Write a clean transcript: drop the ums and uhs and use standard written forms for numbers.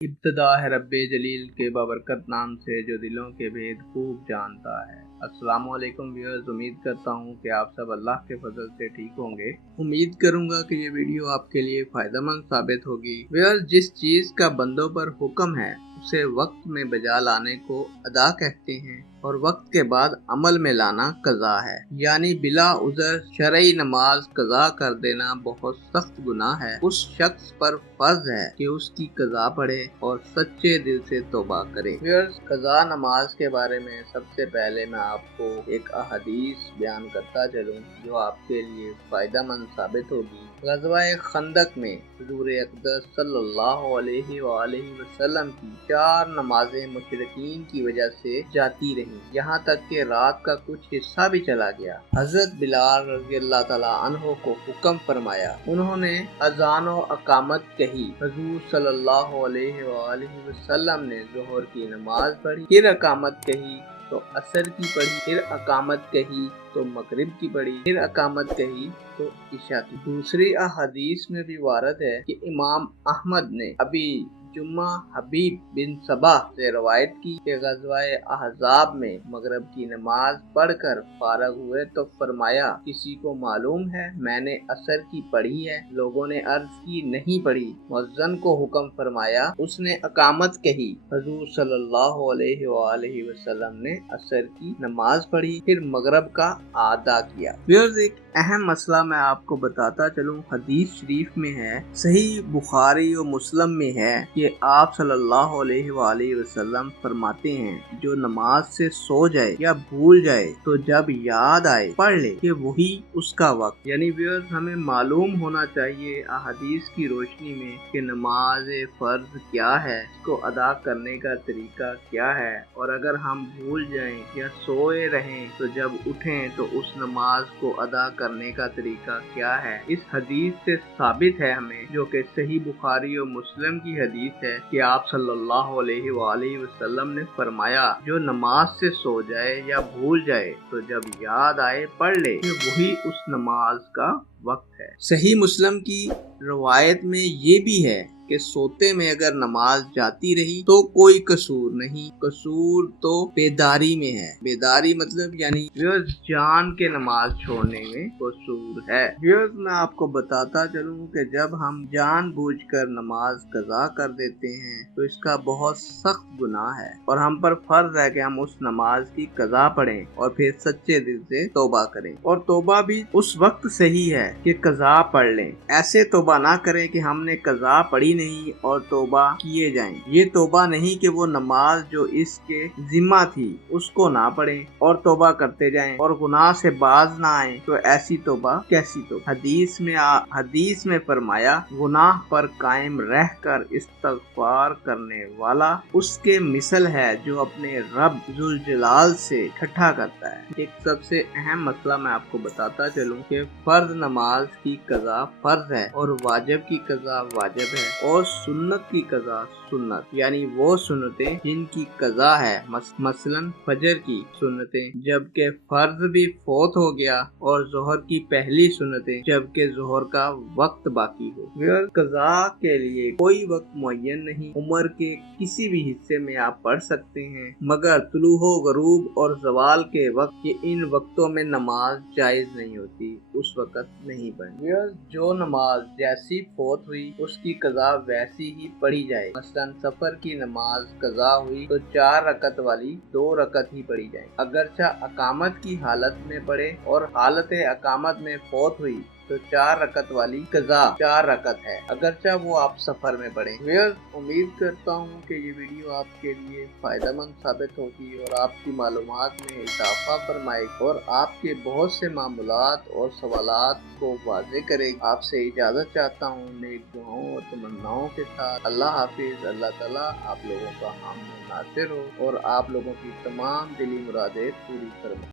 इब्तदा है रब्बे जलील के बाबरकत नाम से जो दिलों के भेद खूब जानता है। अस्सलामु अलैकुम व्यूअर्स, उम्मीद करता हूँ कि आप सब अल्लाह के फजल से ठीक होंगे। उम्मीद करूँगा कि ये वीडियो आपके लिए फ़ायदेमंद साबित होगी। व्यूअर्स, जिस चीज़ का बंदों पर हुक्म है उसे वक्त में बजा लाने को अदा कहते हैं और वक्त के बाद अमल में लाना कज़ा है। यानी बिला उज़र शरई नमाज कज़ा कर देना बहुत सख्त गुनाह है। उस शख्स पर फर्ज है कि उसकी कज़ा पढ़े और सच्चे दिल से तौबा करे। व्यूअर्स, कज़ा नमाज के बारे में सबसे पहले मैं आपको एक अहदीस बयान करता चलूँ जो आपके लिए फ़ायदेमंद साबित होगी। ग़ज़वा-ए खंदक में हुज़ूर अक़दस सल्लल्लाहु अलैहि वसल्लम की 4 नमाज़ें मुशरिकीन की वजह से जाती रहीं, यहाँ तक कि रात का कुछ हिस्सा भी चला गया। हज़रत बिलाल रज़ियल्लाहु तआला अन्हु को हुक्म फरमाया। उन्होंने अज़ान व अकामत कही। हुज़ूर सल्लल्लाहु अलैहि वसल्लम ने ज़ोहर की नमाज पढ़ी, फिर अकामत कही तो असर की पढ़ी, फिर अकामत कही तो मगरिब की पढ़ी, फिर अकामत कही तो इशा की। दूसरी अहदीस में भी वारद है कि इमाम अहमद ने अभी जुम्मा हबीब बिन सबा से रवायत की कि ग़ज़वा-ए अहज़ाब में मगरिब की नमाज पढ़कर फारग हुए तो फरमाया, किसी को मालूम है मैंने असर की पढ़ी है? लोगों ने अर्ज की, नहीं पढ़ी। मुअज्जिन को हुक्म फरमाया, उसने अकामत कही। हुज़ूर सल्लल्लाहु अलैहि वसल्लम ने असर की नमाज पढ़ी, फिर मगरिब का अदा किया। व्यूअर्स, एक अहम मसला मैं आपको बताता चलूं। हदीस शरीफ में है, सही बुखारी और मुस्लिम में है कि आप सल्लल्लाहु अलैहि वसल्लम फरमाते हैं, जो नमाज से सो जाए या भूल जाए तो जब याद आए पढ़ ले कि वही उसका वक्त। यानी व्यूअर्स, हमें मालूम होना चाहिए अहदीस की रोशनी में कि नमाज फर्ज क्या है, इसको अदा करने का तरीका क्या है, और अगर हम भूल जाएं या सोए रहें तो जब उठें तो उस नमाज को अदा करने का तरीका क्या है। इस हदीस से साबित है हमें, जो कि सही बुखारी और मुस्लिम की हदीस है, कि आप सल्लल्लाहु अलैहि वसल्लम ने फरमाया, जो नमाज से सो जाए या भूल जाए तो जब याद आए पढ़ ले, वही उस नमाज का वक्त है। सही मुस्लिम की रवायत में ये भी है कि सोते में अगर नमाज जाती रही तो कोई कसूर नहीं, कसूर तो बेदारी में है। बेदारी मतलब यानी व्यूअर्स, जान के नमाज छोड़ने में कसूर है। व्यूअर्स, मैं आपको बताता चलूं कि जब हम जानबूझकर नमाज कज़ा कर देते हैं तो इसका बहुत सख्त गुनाह है और हम पर फर्ज है कि हम उस नमाज की कज़ा पढ़ें और फिर सच्चे दिल से तौबा करें। और तौबा भी उस वक्त सही है कि कज़ा पढ़ लें। ऐसे तौबा ना करें कि हमने कज़ा पढ़ी नहीं और तौबा किए जाएं। ये तौबा नहीं कि वो नमाज जो इसके जिम्मा थी उसको ना पढ़ें और तौबा करते जाएं और गुनाह से बाज ना आए, तो ऐसी तौबा कैसी तौबा। हदीस में फरमाया, गुनाह पर कायम रहकर इस्तग़फ़ार करने वाला उसके मिसल है जो अपने रब ज़ुल जलाल से ठट्ठा करता है। एक सबसे अहम मसला मैं आपको बताता चलूं कि फर्ज नमाज की कज़ा फर्ज है और वाजिब की कज़ा वाजिब है और सुन्नत की कज़ा सुन्नत, यानी वो सुन्नतें जिनकी कज़ा है, मसलन फजर की सुन्नतें जबकि फर्ज भी फौत हो गया और ज़ोहर की पहली सुन्नतें जबकि ज़ोहर का वक्त बाकी हो। कज़ा के लिए कोई वक्त मुअय्यन नहीं, उम्र के किसी भी हिस्से में आप पढ़ सकते हैं, मगर तुलूहो गरूब और ज़वाल के वक्त के इन वक्तों में नमाज जायज़ नहीं होती, उस वक्त नहीं पढ़नी। जो नमाज जैसी फौत हुई उसकी कज़ा वैसी ही पढ़ी जाए। मसलन सफर की नमाज कज़ा हुई तो 4 रकत वाली 2 रकत ही पढ़ी जाए, अगरचा अकामत की हालत में पढ़े और हालत अकामत में फौत हुई तो 4 रकत वाली कज़ा 4 रकत है, अगरचा वो आप सफर में पढ़े। उम्मीद करता हूँ कि ये वीडियो आपके लिए फायदेमंद साबित होगी और आपकी मालूमात में इजाफा फरमाएगी और आपके बहुत से मामूलात और सवालात को वाज़े करेगी। आपसे इजाज़त चाहता हूँ नेक दुआओं और तमन्नाओं के साथ। अल्लाह हाफिज़। अल्लाह ताला आप लोगों का हम नासिर हो और आप लोगों की तमाम दिली मुरादें पूरी फरमाए।